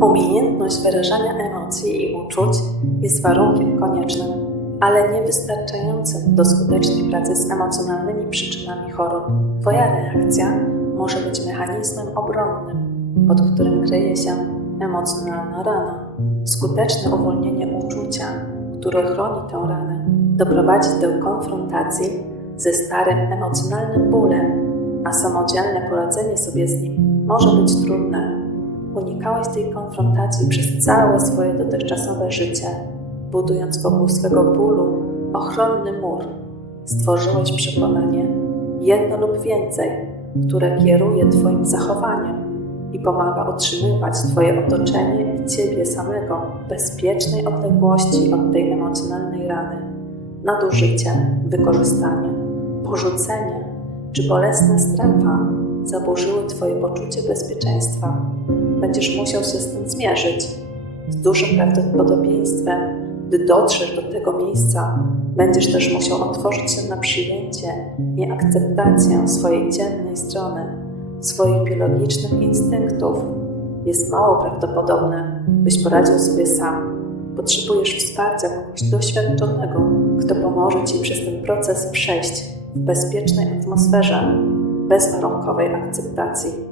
Umiejętność wyrażania emocji i uczuć jest warunkiem koniecznym, ale niewystarczającym do skutecznej pracy z emocjonalnymi przyczynami chorób. Twoja reakcja może być mechanizmem obronnym, pod którym kryje się emocjonalna rana. Skuteczne uwolnienie uczucia, które chroni tę ranę, doprowadzi do konfrontacji ze starym emocjonalnym bólem, a samodzielne poradzenie sobie z nim może być trudne. Unikałeś tej konfrontacji przez całe swoje dotychczasowe życie, budując wokół swego bólu ochronny mur. Stworzyłeś przekonanie, jedno lub więcej, które kieruje Twoim zachowaniem i pomaga utrzymywać Twoje otoczenie i Ciebie samego w bezpiecznej odległości od tej emocjonalnej rany. Nadużycie, wykorzystanie, porzucenie czy bolesna strata zaburzyły Twoje poczucie bezpieczeństwa. Będziesz musiał się z tym zmierzyć. Z dużym prawdopodobieństwem, gdy dotrzesz do tego miejsca, będziesz też musiał otworzyć się na przyjęcie i akceptację swojej ciemnej strony, swoich biologicznych instynktów. Jest mało prawdopodobne, byś poradził sobie sam. Potrzebujesz wsparcia kogoś doświadczonego, kto pomoże Ci przez ten proces przejść w bezpiecznej atmosferze, bezwarunkowej akceptacji.